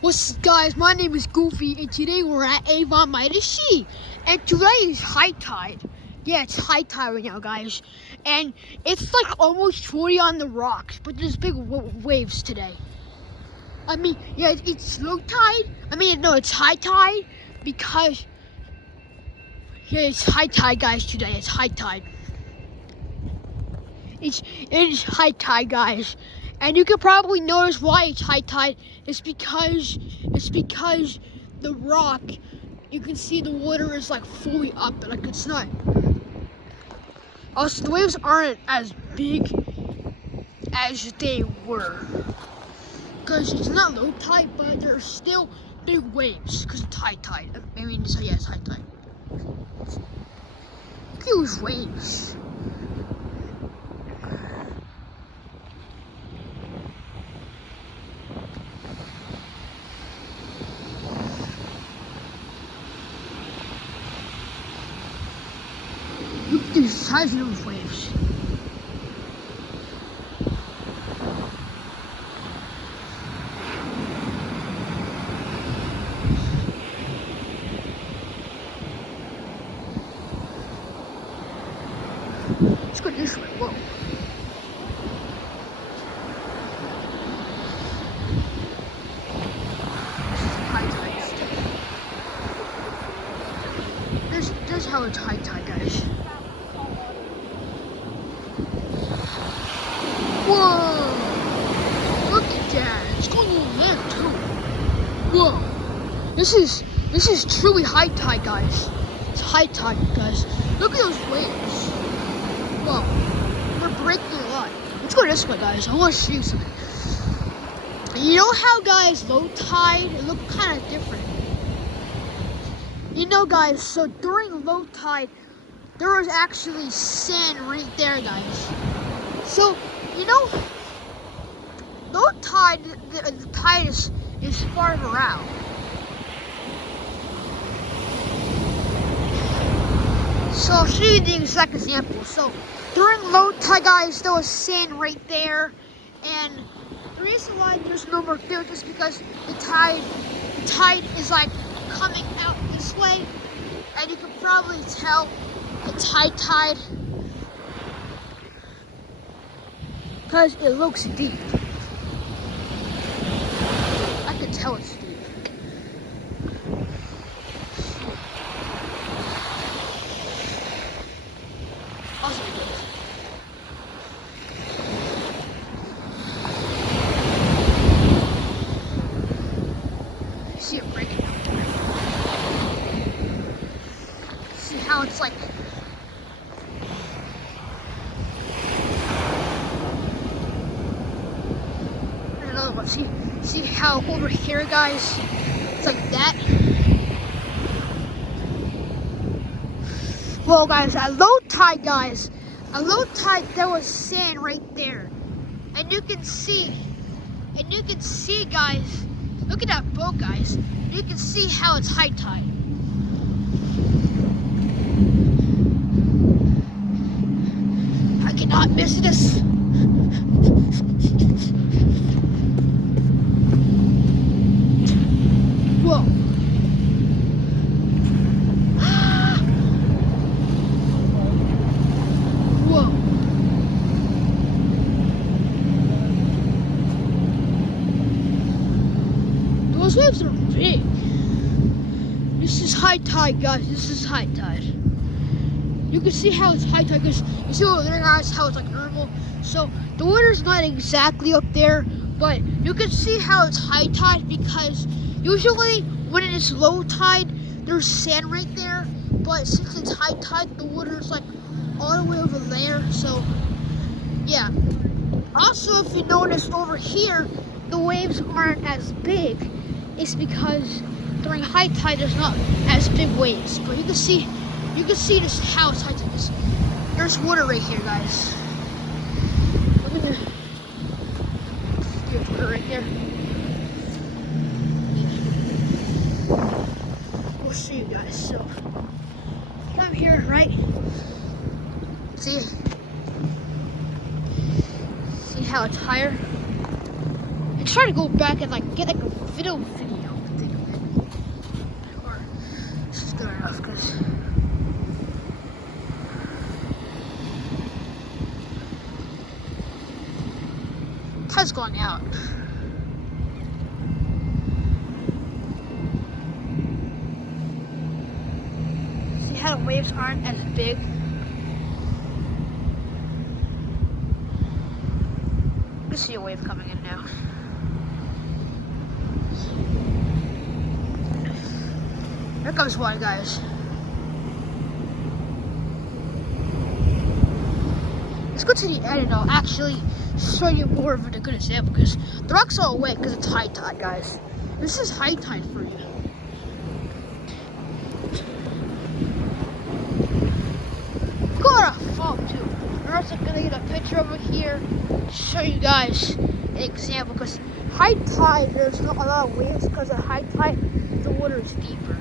What's up, guys? My name is Goofy, and today we're at Avon by the sea. And today is high tide. Yeah, it's high tide right now, guys. And it's like almost 40 on the rocks, but there's big waves today. I mean, yeah, it's low tide. No, it's high tide because, yeah, it's high tide, guys, today. It's high tide. It is high tide, guys. And you can probably notice why it's high tide. It's because the rock, you can see the water is like fully up, like it's not. Also, the waves aren't as big as they were. Because it's not low tide, but there's still big waves because it's high tide. It's high tide. Huge waves. Look at the size of those waves. Let's go this way. Whoa. High tide stuff. There's how it's high tide, guys. Whoa! Look at that. It's going in there too. Whoa! This is truly high tide, guys. It's high tide, guys. Look at those waves. Whoa! We're breaking a lot. Let's go this way, guys. I want to show you something. You know how, guys, low tide it look kind of different. You know, guys. So during low tide, there was actually sand right there, guys. So, you know, low tide, the tide is farther out. So I'll show you the exact example. So during low tide, guys, there was sand right there, and the reason why there's no more field is because the tide is like coming out this way, and you can probably tell it's high tide. Because it looks deep. I can tell it's deep. Also, see it breaking out there. See how it's like. See how over here, guys, it's like that. Well, guys, at low tide, there was sand right there, and you can see, guys. Look at that boat, guys. You can see how it's high tide. I cannot miss this. Whoa. Whoa. Those waves are big. This is high tide, guys. This is high tide. You can see how it's high tide because you see over there, guys, how it's like normal. So the water's not exactly up there, but you can see how it's high tide because usually when it is low tide, there's sand right there, but since it's high tide, the water is like all the way over there, so yeah. Also, if you notice over here, the waves aren't as big. It's because during high tide, there's not as big waves, but you can see this how it's high tide. There's water right here, guys. Look at there. There's water right here. We'll see you guys. So I'm here, right? See how it's higher? And try to go back and like get like a video out. See how the waves aren't as big? You can see a wave coming in now. Here comes one, guys. Let's go to the end and I'll actually show you more of a good example because the rock's all wet because it's high tide, guys. This is high tide for you. Go on a phone too. I'm also gonna get a picture over here to show you guys an example because high tide, there's not a lot of waves because at high tide the water is deeper.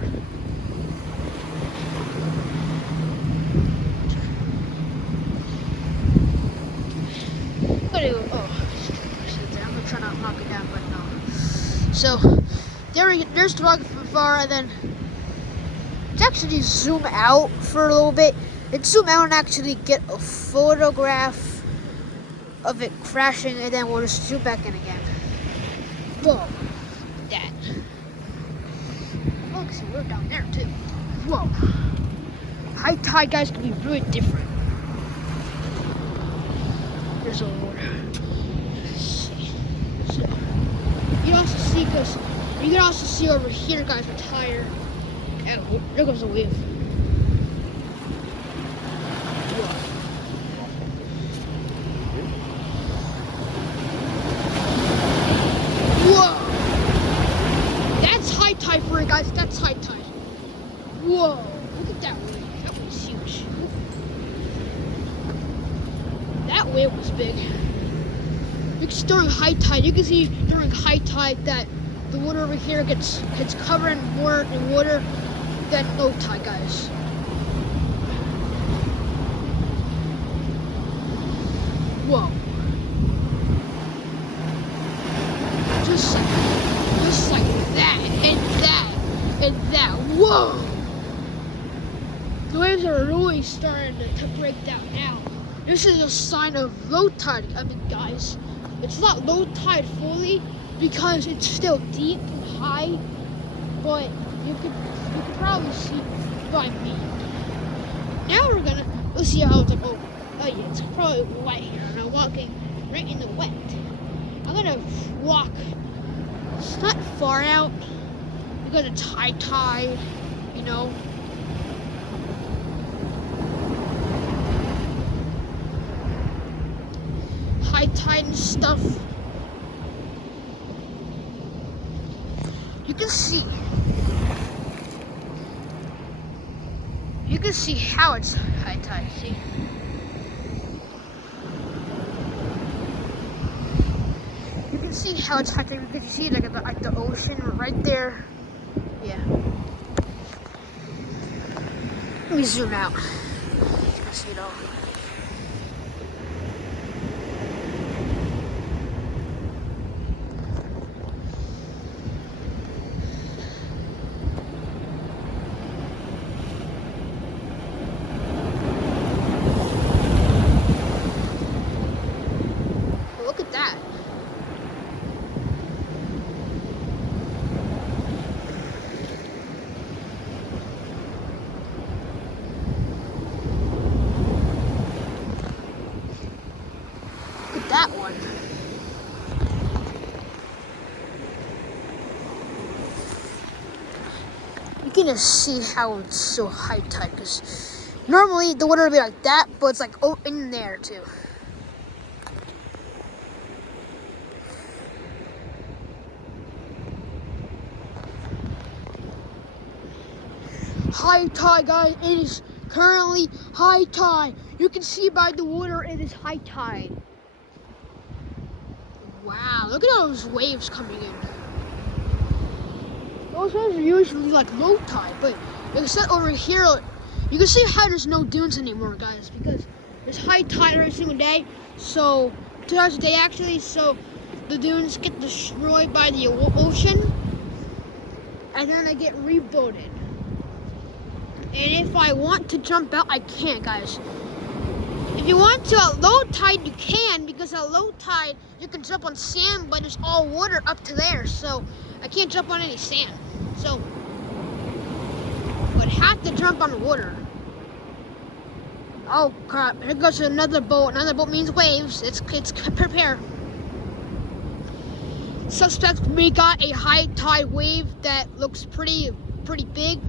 I'm gonna try not to knock it down, but no. So there's the rock from far, and then let's actually zoom out for a little bit. Let's zoom out and actually get a photograph of it crashing, and then we'll just zoom back in again. Whoa, that. Oh, see, we're down there too. Whoa. High tide, guys, can be really different. There's a water. So, you can also see, because you can also see over here, guys, the tire. Oh, there goes the wave. Whoa! That's high tide for it, guys. That's high tide. Whoa! Look at that wave. That wave's huge. That wave was big. During high tide, you can see during high tide that the water over here gets covered more in water than low tide, guys. Whoa. Just like that, and that, and that. Whoa! The waves are really starting to break down now. This is a sign of low tide. I mean, guys, it's not low tide fully because it's still deep and high, but you could probably see by me. Now we'll see how it's like. Oh yeah, it's probably wet here, and I'm walking right in the wet. I'm gonna walk. It's not far out because it's high tide, you know. High tide and stuff. You can see how it's high tide. See, you can see how it's high tide because you see like the ocean right there. Yeah. Let me zoom out. You can see it all. Look at that. Look at that one. You can just see how it's so high tide because normally the water would be like that, but it's like in there too. High tide, guys. It is currently high tide. You can see by the water it is high tide. Wow, look at all those waves coming in. Those waves are usually like low tide, but except over here, you can see how there's no dunes anymore, guys, because there's high tide every single day. So, today's day actually, so the dunes get destroyed by the ocean, and then they get rebuilt. And if I want to jump out, I can't, guys. If you want to at low tide, you can, because at low tide you can jump on sand, but it's all water up to there, so I can't jump on any sand. So I would have to jump on water. Oh crap! Here goes another boat. Another boat means waves. It's prepare. Suspect, we got a high tide wave that looks pretty big.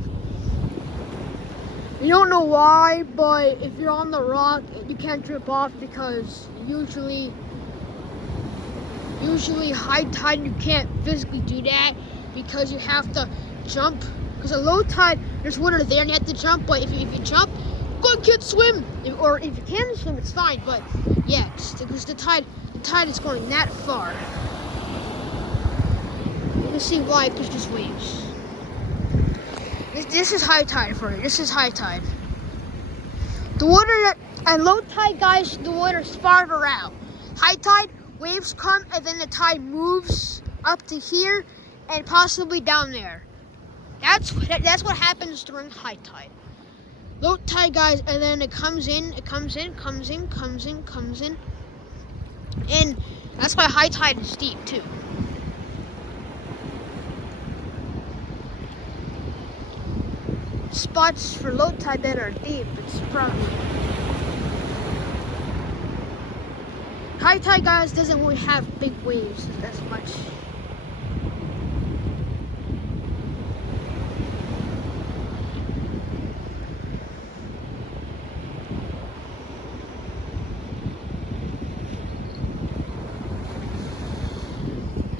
You don't know why, but if you're on the rock, you can't trip off, because usually high tide you can't physically do that, because you have to jump. Because at low tide there's water there and you have to jump. But if you jump, go and can't swim. Or if you can swim, it's fine. But yeah, because the tide is going that far. You can see why, because there's waves. This is high tide for you. This is high tide. The water at low tide, guys, the water is farther out. High tide, waves come and then the tide moves up to here and possibly down there. That's what happens during high tide. Low tide, guys, and then it comes in. And that's why high tide is deep too. Spots for low tide that are deep, it's probably high tide, guys, doesn't really have big waves as much.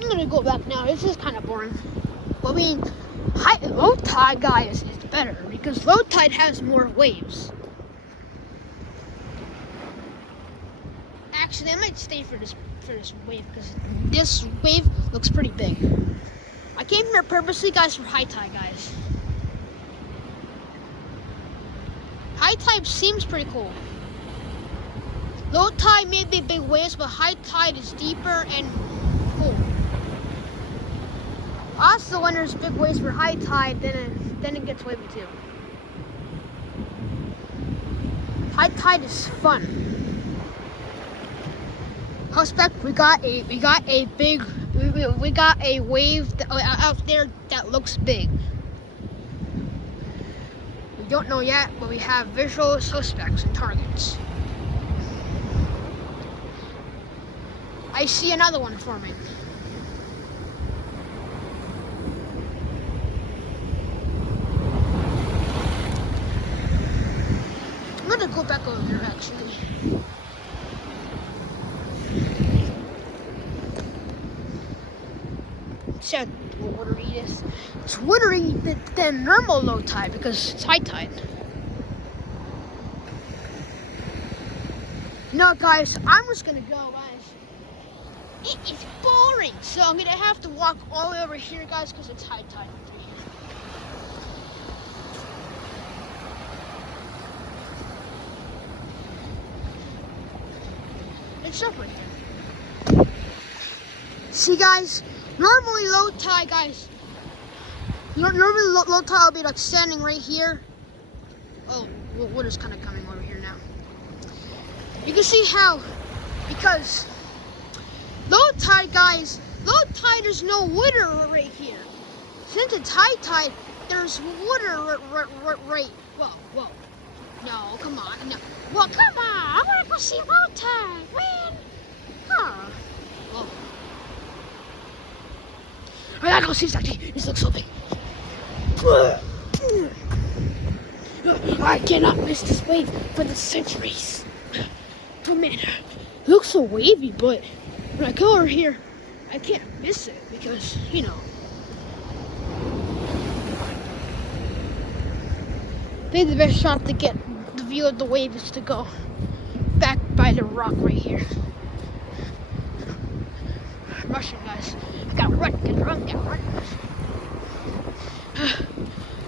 I'm gonna go back now. This is kind of boring. I mean, low tide, guys, is better, because low tide has more waves. Actually, I might stay for this wave, because this wave looks pretty big. I came here purposely, guys, for high tide, guys. High tide seems pretty cool. Low tide may be big waves, but high tide is deeper and cool. Also, when there's big waves for high tide, then it gets wavy too. High tide is fun. Prospect, we got a wave out there that looks big. We don't know yet, but we have visual suspects and targets. I see another one forming. I'm gonna go back over here, actually. See how watery it is? It's watery than normal low tide, because it's high tide. No, guys, I'm just gonna go, guys. It is boring, so I'm gonna have to walk all the way over here, guys, because it's high tide. It's up right there. See, guys, normally low tide, guys. Normally low tide will be like standing right here. Oh, water's kind of coming over here now. You can see how, because low tide, guys, low tide, there's no water right here. Since it's high tide, there's water right. Whoa. No, come on. No. Well, come on. I want to go see low tide, man. Huh. Whoa. I gotta go see exactly. This looks so big. I cannot miss this wave for the centuries. Oh man, it looks so wavy, but when I go over here, I can't miss it because, you know. Maybe the best shot to get the view of the wave is to go back by the rock right here. I'm rushing, guys. I gotta run, gotta run.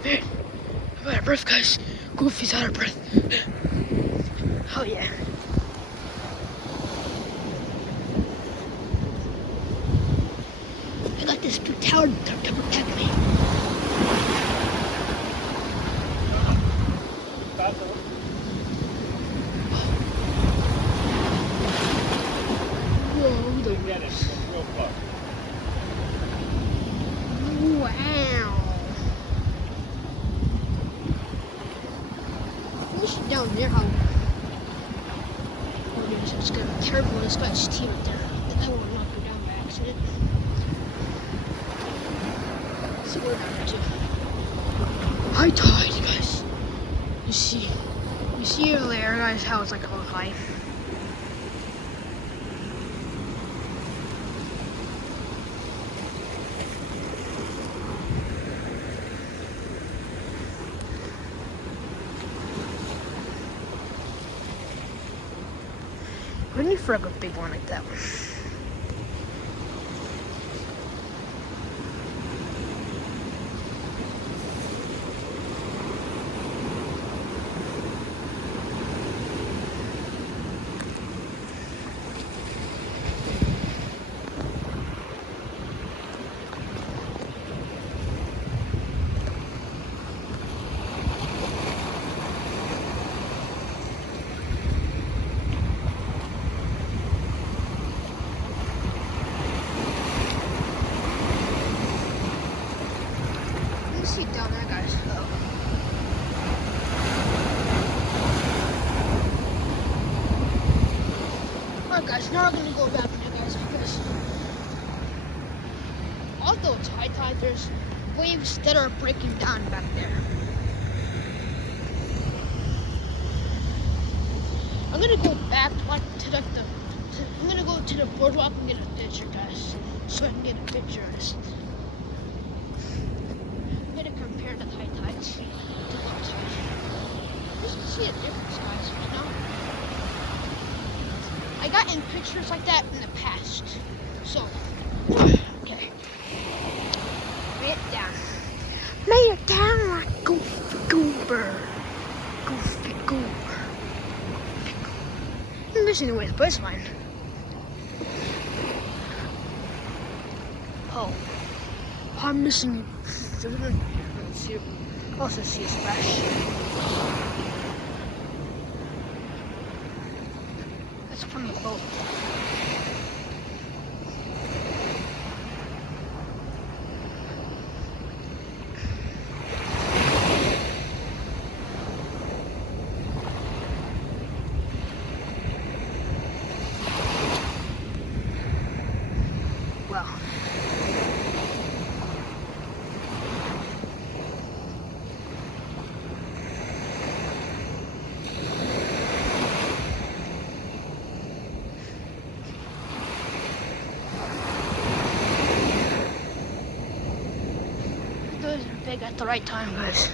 Man, I'm out of breath, guys. Goofy's out of breath. Oh yeah. I got this big tower to protect me. Wow. You should down there how. Oh, dude, it's gonna be careful. This guy's teeth right there. That will knock you down by accident. So we're down to high tide, guys. You see there, guys, how it's like all high. We need for like a big one like that one. See it down there, guys. Alright, guys, now we're gonna go back there, guys, because although it's high tide, there's waves that are breaking down back there. I'm gonna go back I'm gonna go to the boardwalk and get a picture, guys, so I can get a picture of this. Compare the high tides to low tide. You can see a difference, guys, you know? I got in pictures like that in the past. So, okay. Lay it down. Lay it down like goofy goober. Goofy goober. I'm missing the way, but it's fine. Oh. I'm missing it. Also see a splash. That's from the boat. Well. Those are big at the right time, guys.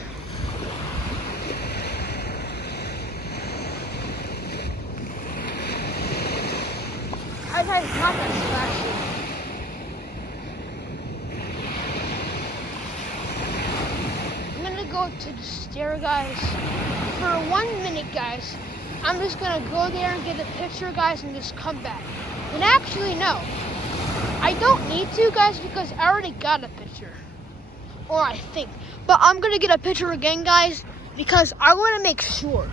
I thought it's not that splashy. I'm gonna go to the stair, guys. For 1 minute, guys. I'm just gonna go there and get a picture, guys, and just come back. And actually, no. I don't need to, guys, because I already got a picture. Or I think. But I'm gonna get a picture again, guys, because I wanna make sure.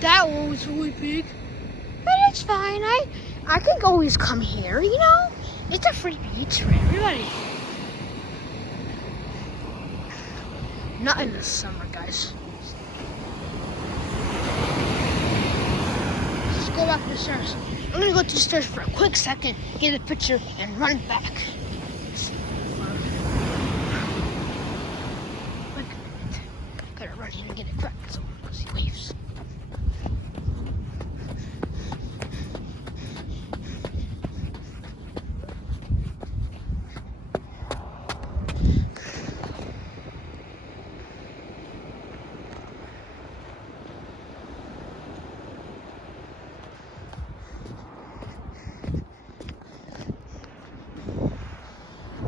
That one was really big. But it's fine. I can always come here, you know? It's a free beach for everybody. Not in the summer, guys. Let's go back to the stairs. I'm gonna go to the stairs for a quick second, get a picture, and run back. Gotta run in and get it cracked so we can see waves.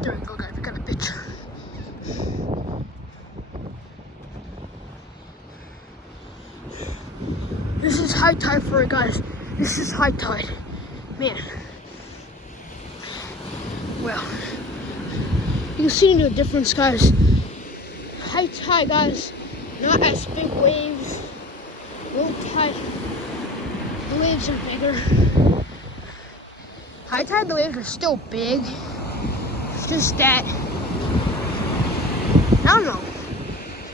There we go, guys. We got a picture. This is high tide for it, guys. This is high tide. Man. Well, you can see the difference, guys. High tide, guys. Not as big waves. Low tide, the waves are bigger. High tide, the waves are still big. It's just that, I don't know.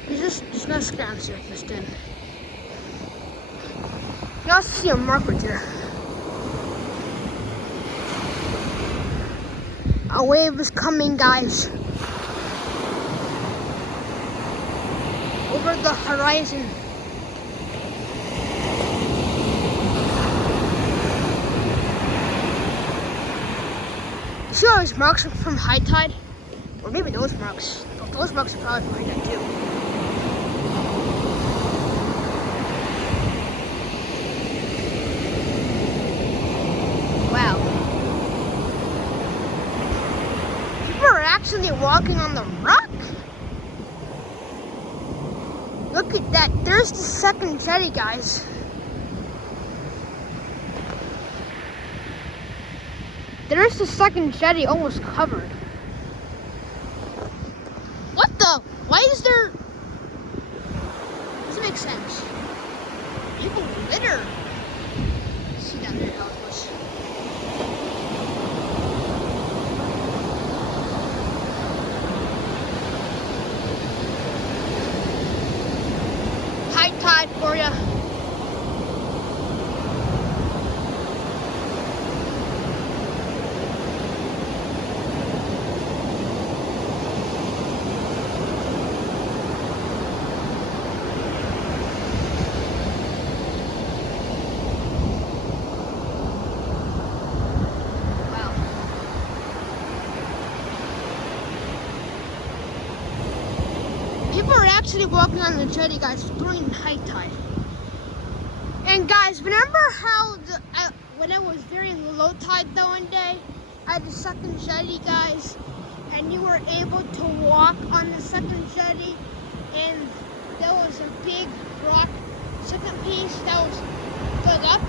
It's just not ground surface then. You also see a mark right there. A wave is coming, guys. Over the horizon. See all those marks from high tide? Or maybe those marks. Those marks are probably from high tide too. Wow. People are actually walking on the rock? Look at that. There's the second jetty, guys. There's the second jetty almost covered. What the? Why is there... Doesn't make sense. People litter. See down there how it was. High tide for ya. People are actually walking on the jetty, guys, during high tide. And guys, remember how when it was very low tide the one day, I had the second jetty, guys, and you were able to walk on the second jetty, and there was a big rock, second piece that was dug up?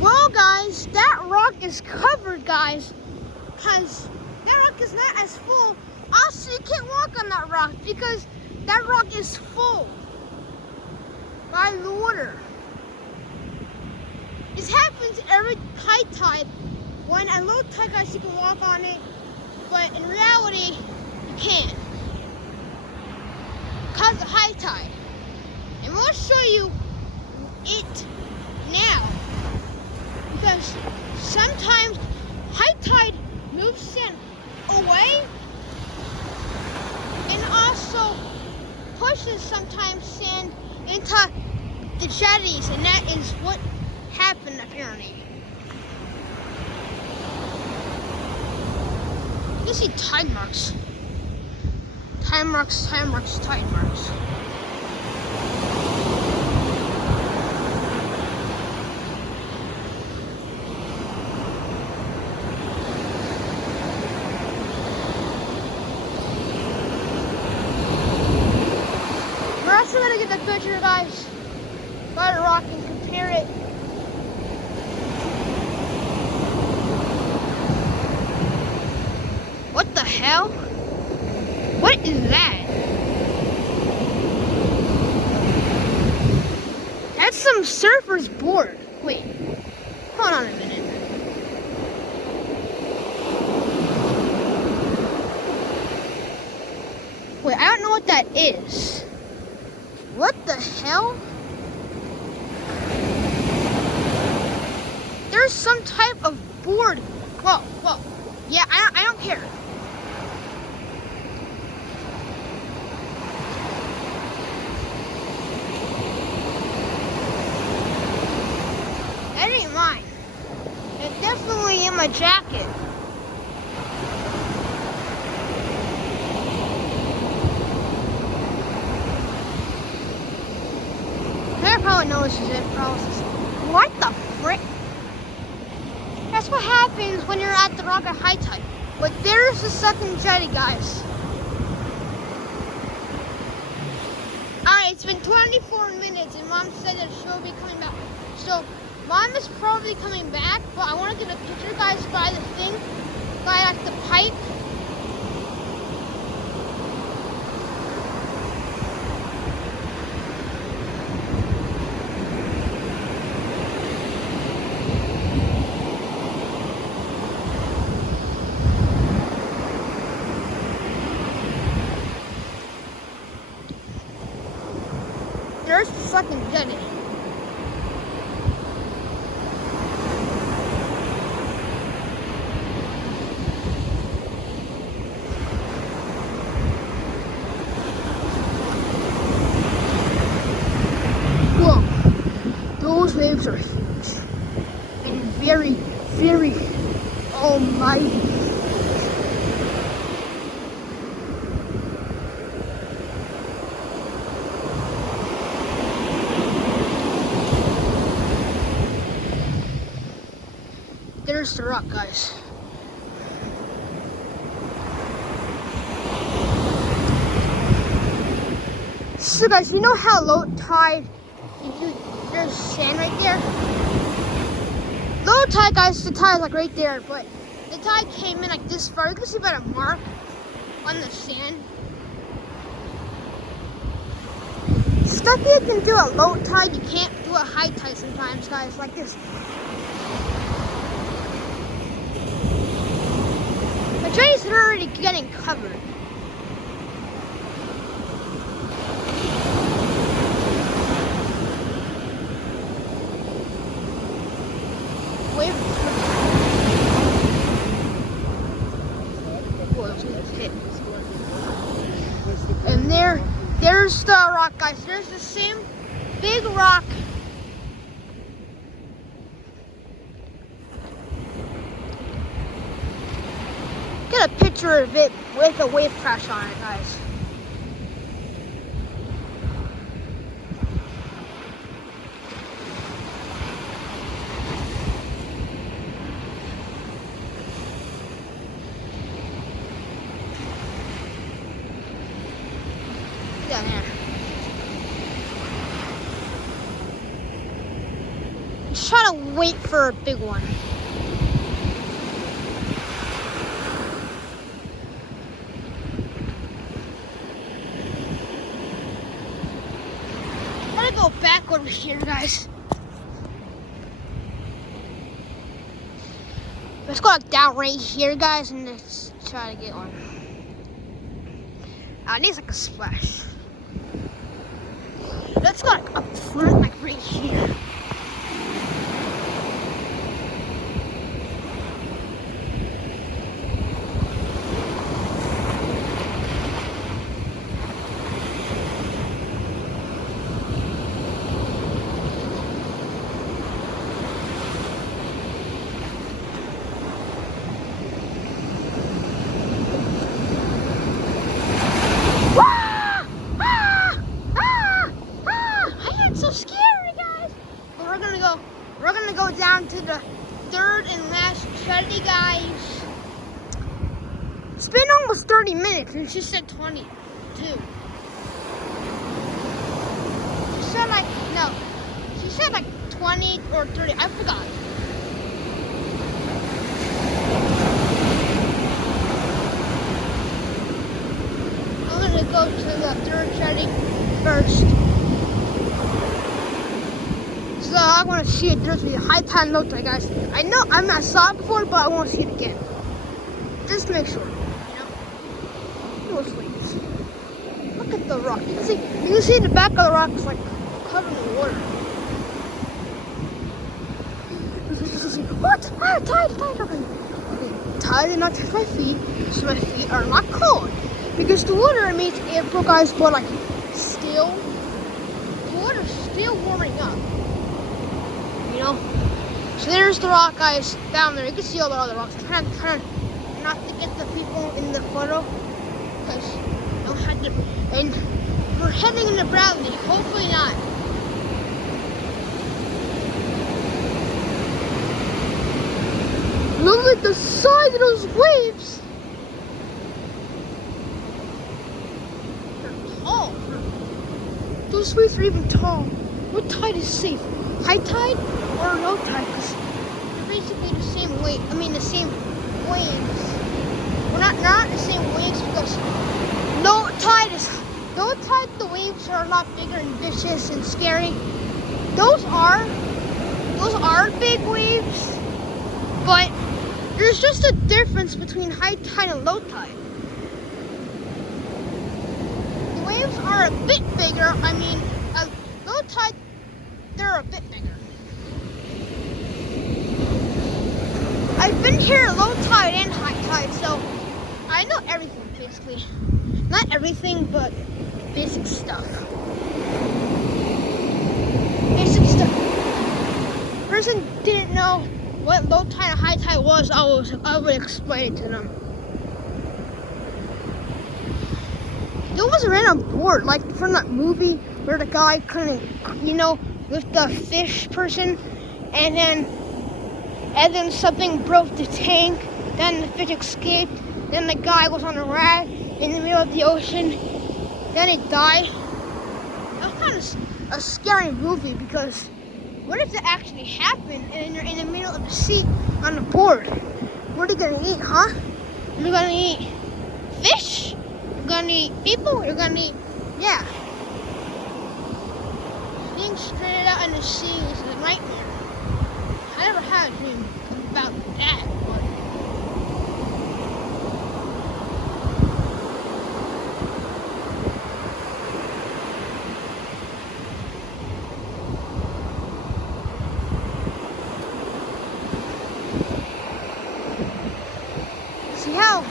Well, guys, that rock is covered, guys, because that rock is not as full. Also, you can't walk on that rock because that rock is full by the water. This happens every high tide. When at low tide, guys, you can walk on it, but in reality, you can't because of high tide. And we'll show you it now because sometimes high tide moves sand away and also pushes sometimes sand into the jetties, and that is what happened apparently. You see tide marks. Tide marks, tide marks, tide marks. We're also gonna get the picture, guys, by the rock and compare it. What the hell? What is that? That's some surfer's board. Wait, hold on a minute. Wait, I don't know what that is. What the hell? There's some type of board. Whoa. Yeah, I don't care. That ain't mine. It's definitely in my jacket. I probably notices it. What the frick? That's what happens when you're at the rock at high tide. But there's the second jetty, guys. Alright, it's been 24 minutes and Mom said that she'll be coming back. So, Mom is probably coming back, but I want to get a picture, guys, by the thing, by like the pipe. fucking jetty. Whoa, those waves are huge and very, very almighty. There's the rock, guys. So guys, you know how low tide, there's sand right there? Low tide, guys, the tide is like right there, but the tide came in like this far. You can see about a mark on the sand. Stuff you can do at low tide, you can't do at high tide sometimes, guys, like this. The trees are already getting covered. And there's the rock, guys. There's the same big rock. Get a picture of it with a wave crash on it, guys. Down there. Just try to wait for a big one. I'm gonna go back over here, guys. Let's go like down right here, guys, and let's try to get one. It needs like a splash. Let's go like up front, like right here. We're gonna go down to the third and last jetty, guys. It's been almost 30 minutes and she said 22. She said like, no, she said like 20 or 30, I forgot. I'm gonna go to the third jetty first. So I want to see a difference between high tide and low tide, guys. I know I saw it before, but I want to see it again. Just to make sure, you know. Those waves. Look at the rock. You can see the back of the rock is like covered in water. What? Ah, tide. Okay, tide did not touch my feet, so my feet are not cold. Because the water means April, guys, but like still, the water's still warming up. You know, so there's the rock, guys, down there. You can see all the other rocks. I'm trying not to get the people in the photo, because I don't have to. And we're heading into Bradley. Hopefully not. Look at the size of those waves. They're tall. Those waves are even tall. What tide is safe? High tide or low tide? Because they're basically the same weight. I mean, the same waves. Well, not the same waves, because low tide, the waves are a lot bigger and vicious and scary. Those are big waves, but there's just a difference between high tide and low tide. The waves are a bit bigger. I mean, low tide, they're a bit bigger. I've been here low tide and high tide, so I know everything basically. Not everything, but basic stuff. Basic stuff. Person didn't know what low tide and high tide was, I would explain it to them. There was a random board, like from that movie where the guy couldn't, with the fish person, and then something broke the tank, then the fish escaped, then the guy was on a raft in the middle of the ocean, then he died. That was kind of a scary movie because what if that actually happened and you're in the middle of the sea on the board? What are you gonna eat, huh? You're gonna eat fish? You're gonna eat people? You're gonna eat, yeah. Being stranded out in the sea is a nightmare. I never had a dream about that, but see how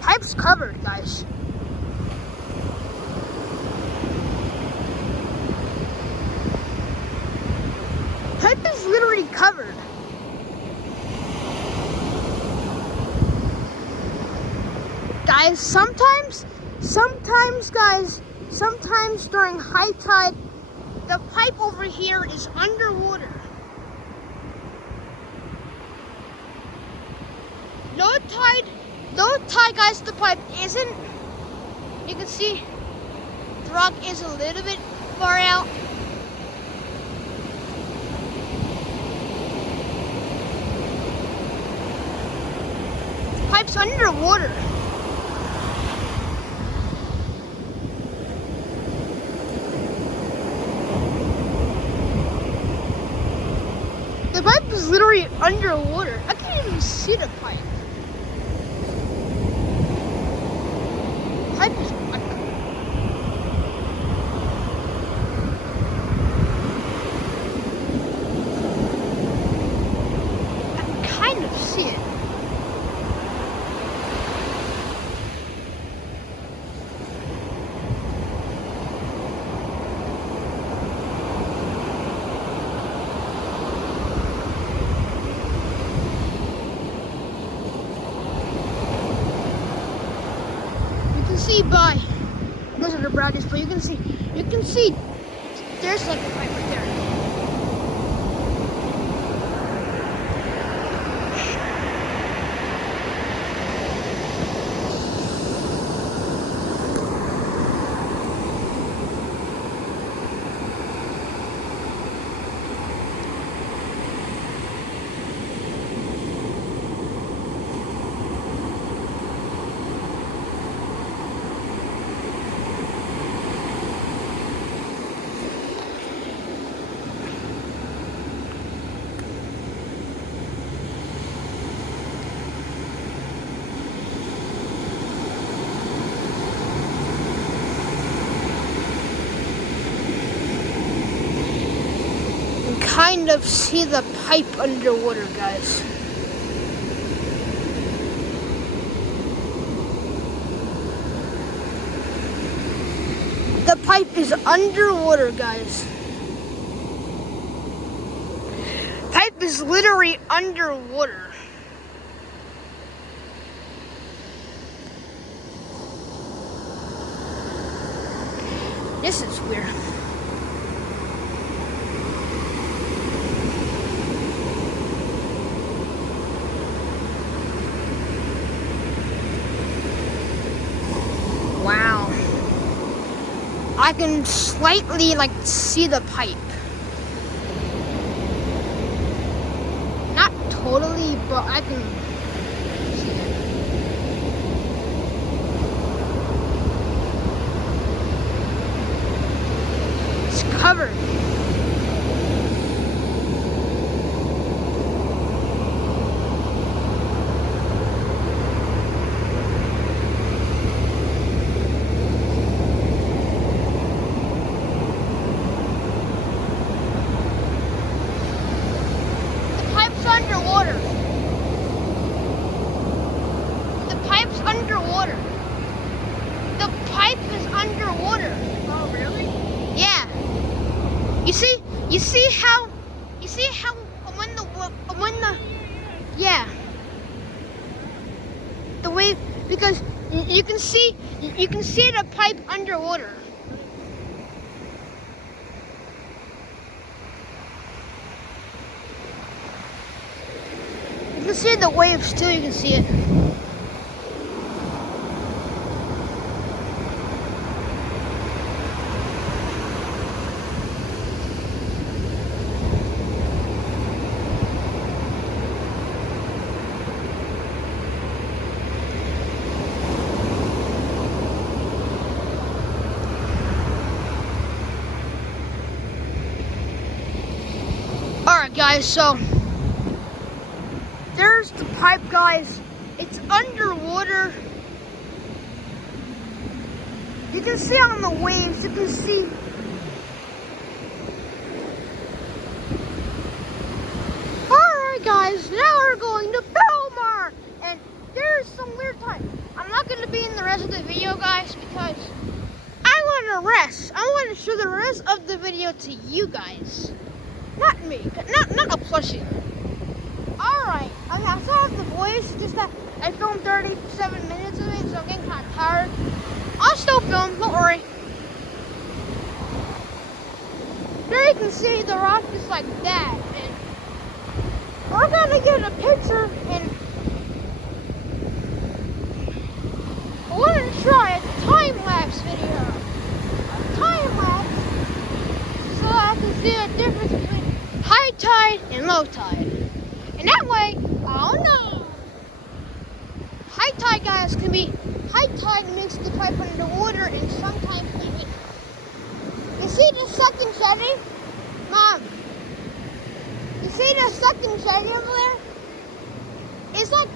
pipe's covered, guys. Pipe is literally covered. Guys, sometimes during high tide, the pipe over here is underwater. Low tide, guys, the pipe isn't. You can see the rock is a little bit far out. Pipe's underwater. The pipe is literally underwater. I can't even see the pipe. Pipe is under. I can kind of see it. See by those are the brightest, but you can see there's like a pipe right there. Kind of see the pipe underwater, guys. The pipe is underwater, guys. Pipe is literally underwater. This is weird. Wow. I can slightly see the pipe. Not totally, but I can see it. It's covered. underwater. The pipe's underwater. The pipe is underwater. Oh, really? Yeah. You see how when the yeah. The wave, because you can see the pipe underwater. You can see the waves too, you can see it. Alright guys, so there's the pipe, guys. It's underwater. You can see on the waves, you can see. Alright guys, now we're going to Belmar. And there's some weird time. I'm not going to be in the rest of the video, guys, because I want to rest. I want to show the rest of the video to you guys. Not me, not a plushie. Alright, I still have the voice, just that I filmed 37 minutes of it, so I'm getting kind of tired. I'll still film, don't worry. There you can see the rock just like that. And we're gonna get a picture, and we're gonna try a time-lapse video. A time-lapse, so I can see the difference between high tide and low tide. And that way, I'll know. High tide, guys, can be, high tide makes the pipe underwater, and sometimes even, you see the second jetty? Mom, you see the second jetty over there? It's like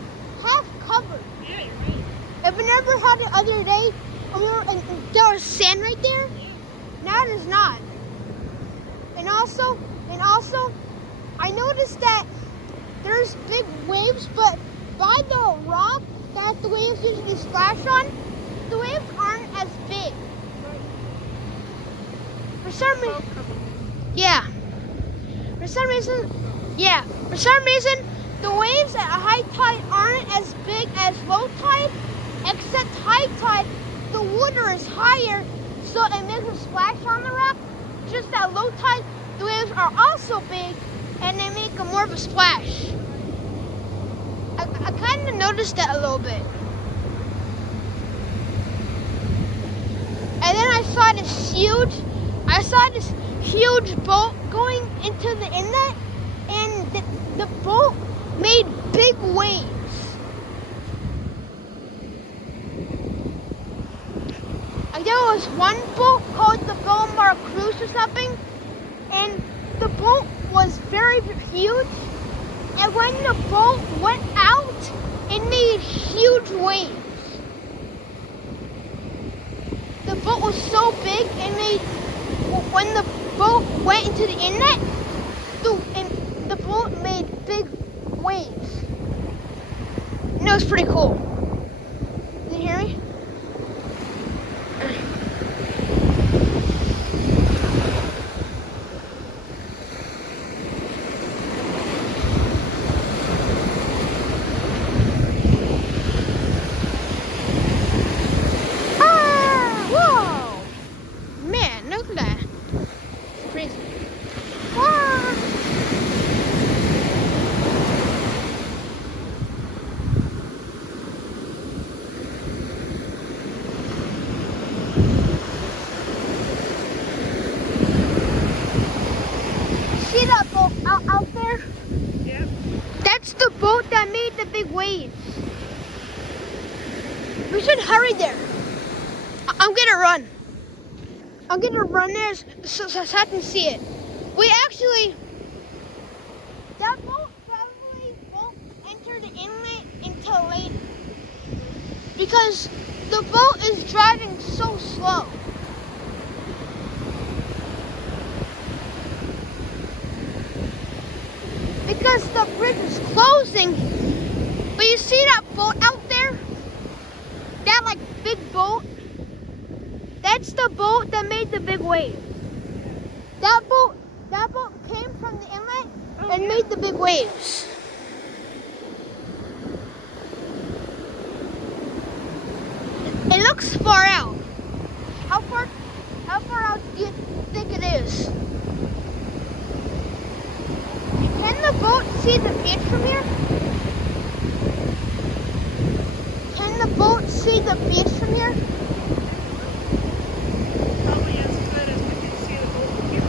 half covered. Yeah, you're right. If we never had it the other day, and there was sand right there, now there's not. And also, I noticed that there's big waves, but by the rock that the waves usually splash on, the waves aren't as big. For some reason, yeah. For some reason, the waves at high tide aren't as big as low tide, except high tide, the water is higher, so it makes a splash on the rock. Just at low tide, the waves are also big, and they make more of a splash. I kind of noticed that a little bit. And then I saw this huge boat going into the inlet, and the boat made big waves. Like there was one boat called the Belmar Cruise or something, and the boat was very huge, and when the boat went out, it made huge waves. The boat was so big, when the boat went into the inlet, the boat made big waves. And it was pretty cool. Did you hear me? See that boat out there? Yeah. That's the boat that made the big waves. We should hurry there. I'm gonna run. I'm gonna run there so I can see it. That boat probably won't enter the inlet until later, because the boat is driving so slow. because the bridge is closing. But you see that boat out there? That like big boat? That's the boat that made the big wave. That boat came from the inlet and made the big waves. It looks far out. How far out do you think it is? Can the boat see the beach from here? Can the boat see the beach from here? Probably as good as we can see the boat from here.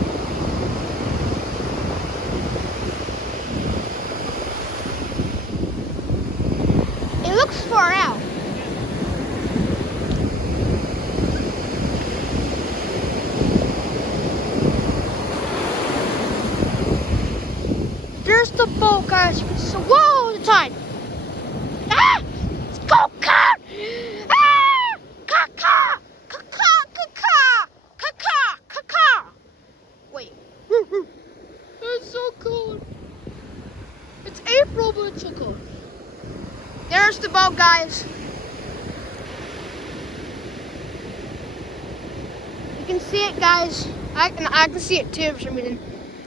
It looks far out. There's the boat, guys. You can see. Whoa, the tide. Ah! Go, car! Ah! Caca! Caca! Caca! Caca! Caca! Wait. It's so cold. It's April, but it's so cold. There's the boat, guys. You can see it, guys. I can see it too for some reason.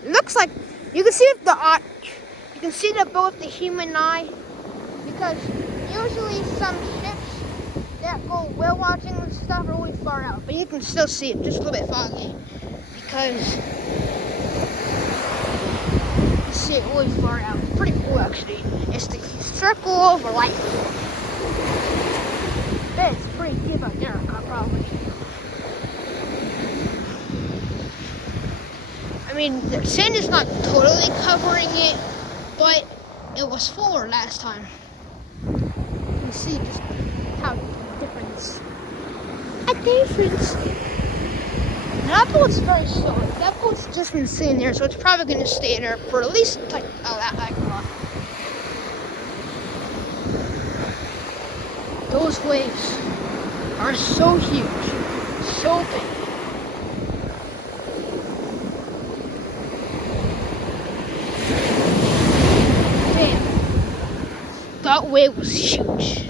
It looks like you can see it you can see the boat with the human eye, because usually some ships that go whale watching and stuff are really far out, but you can still see it, just a little bit foggy, because you see it really far out. It's pretty cool, actually. It's the circle of life. It's pretty deep out there, probably. I mean, the sand is not totally covering it, but it was fuller last time. You can see just how difference. A difference. That boat's very slow. That boat's just been sitting there, so it's probably going to stay there for at least like that long. Those waves are so huge, so big. That wave was huge.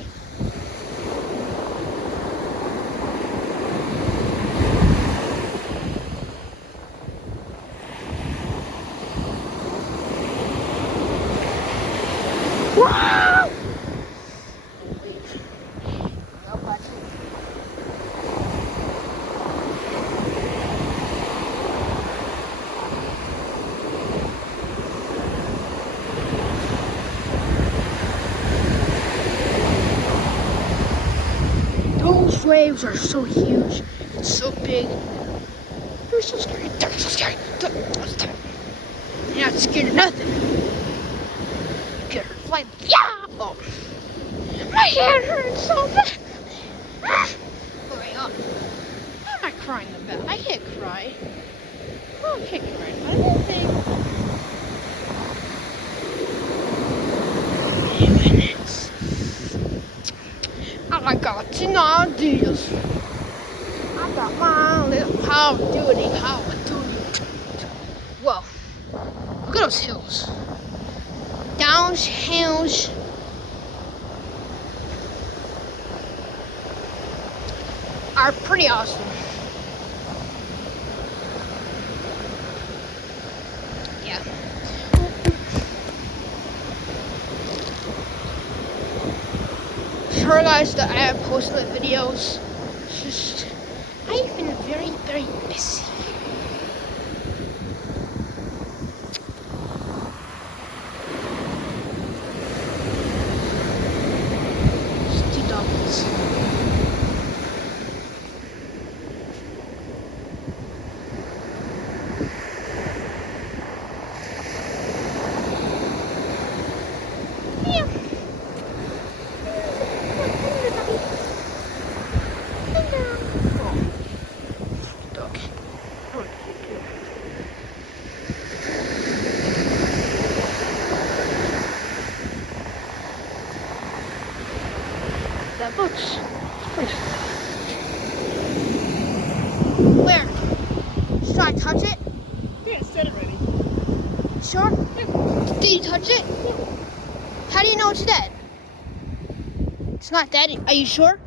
Wow! Those waves are so huge. It's so big. They're so scary. They're so scary. You're not scared of nothing. Get her flying. Yeah! Oh. My hand hurts so bad. Oh my god. Why am I crying about? I can't cry. Oh, I can't cry about anything. I got some ideas. I got my little Call of Duty. Whoa. Look at those hills. Those hills are pretty awesome. Yeah. Sorry guys that I have posted the videos. It's just I've been very, very busy. Just 2 dollars. Yeah. That book's pretty. Where? Should I touch it? Yeah, set it ready. sure? Did you touch it? How do you know it's dead? It's not dead. Are you sure?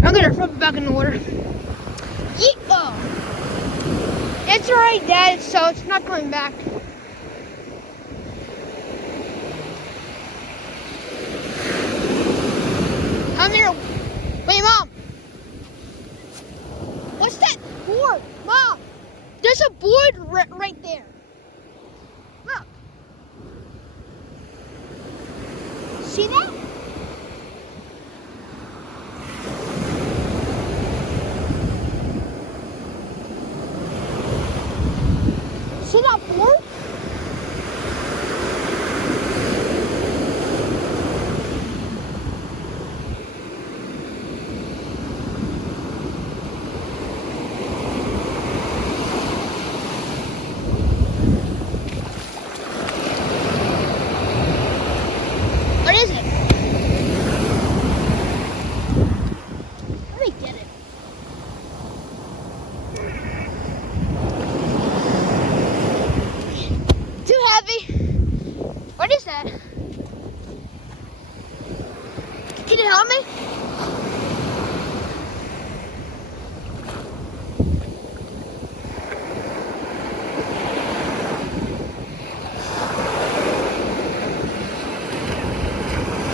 I'm gonna flip it back in the water. Yeet-oh! It's already dead, so it's not coming back. Come here. Wait, Mom. What's that board? Mom, there's a board right there. Look. See that? See that board? What is it? Let me get it. Too heavy. What is that? Can you help me?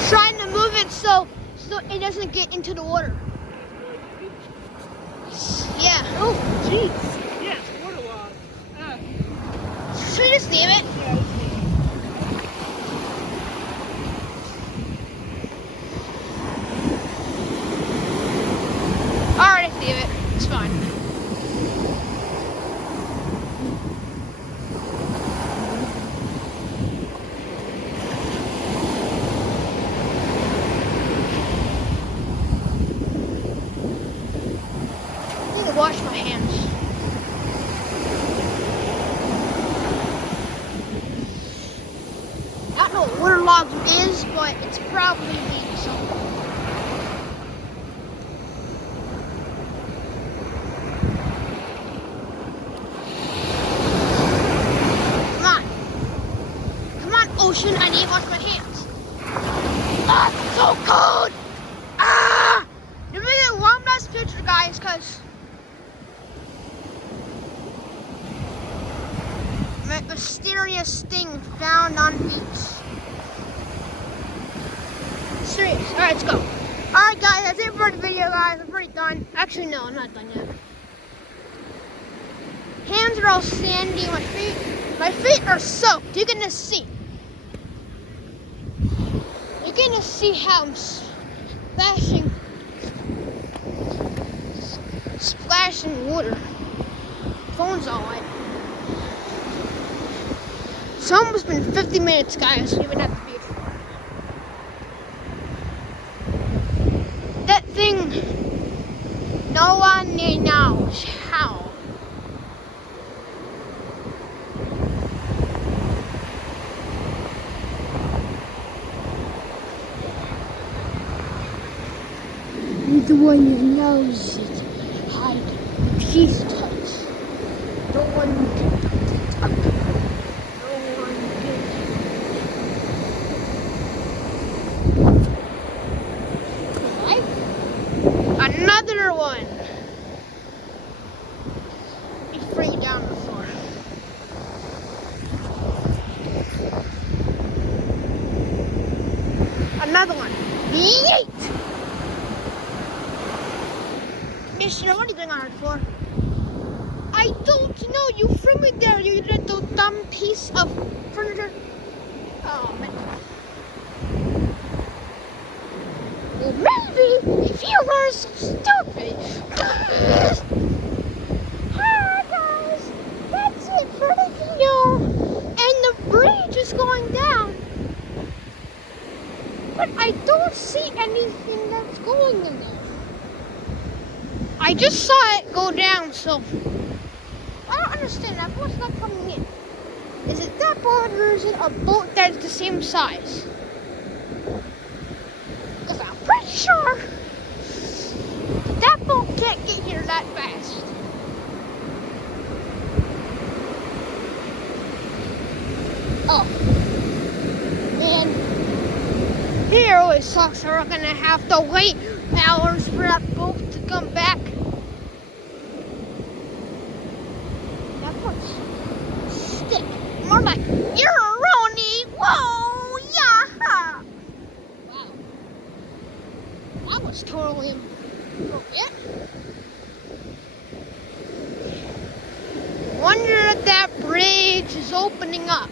Trying to move it so it doesn't get into the water. Yeah. Oh, jeez. Yeah, it's waterlogged. Should we just leave it? Yeah, it's me. Alright, leave it. It's fine. I need to wash my hands. I don't know what waterlogged is, but it's probably means something. Come on, ocean, I need to wash my hands. Ah, it's so cold! Ah! You're making a long-ass picture, guys, because mysterious thing found on beach. Serious. Alright, let's go. Alright, guys, that's it for the video, guys. I'm pretty done. Actually, no, I'm not done yet. Hands are all sandy. My feet are soaked. You're gonna see. You're gonna see how I'm splashing water. Phone's all wet. It's almost been 50 minutes, guys. We've been at the beach. That thing, no one knows how. The one who knows it, hide peace touch. The one who can pick it up. No one can. Another one. It's free down the floor. Another one. Yeet! Mister, what are you doing on our floor? I don't know. You threw me there, you little dumb piece of furniture. Oh, man. Well, maybe if you were so stupid. Hi, guys. That's it for the video. And the bridge is going down. But I don't see anything that's going in there. I just saw it go down, so I don't understand. That boat's not coming in. Is it that boat or is it a boat that's the same size? Because I'm pretty sure that boat can't get here that fast. Oh. And here always sucks. So we're going to have to wait hours for that boat to come back. That boat's stick. More like, you're a Roni. Whoa, yeah. Wow. That was totally appropriate. Wonder if that bridge is opening up.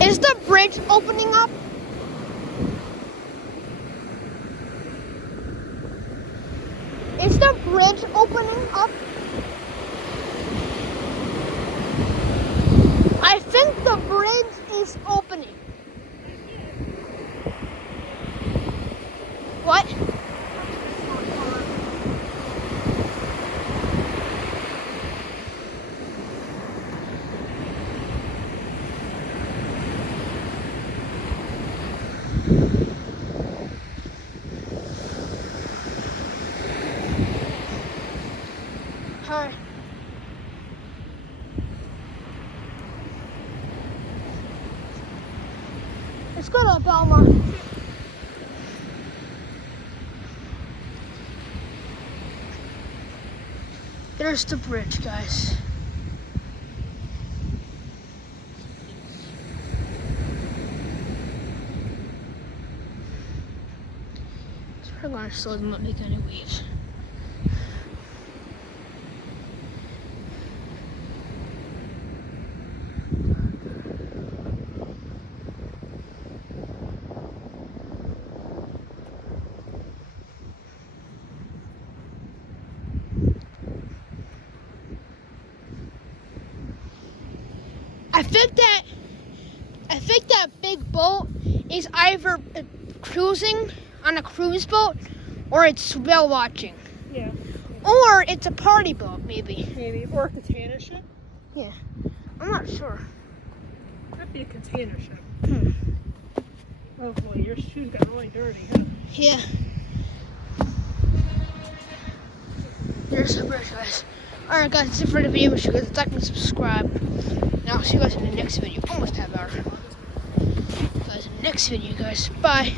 Is the bridge opening up? Is the bridge opening up? I think the bridge is opening. What? Alright. Let's go to Belmont. There's the bridge, guys. So we're going to slow them up, make any waves. I think that big boat is either cruising on a cruise boat or it's whale watching. Yeah. Or it's a party boat, maybe. Maybe. Or a container ship. Yeah. I'm not sure. That'd be a container ship. Oh boy, your shoes got really dirty, huh? Yeah. There's the bridge, guys. Alright guys, that's it for the video. Make sure you guys like and subscribe. And I'll see you guys in the next video. Almost half hour. Guys, in the next video, guys. Bye.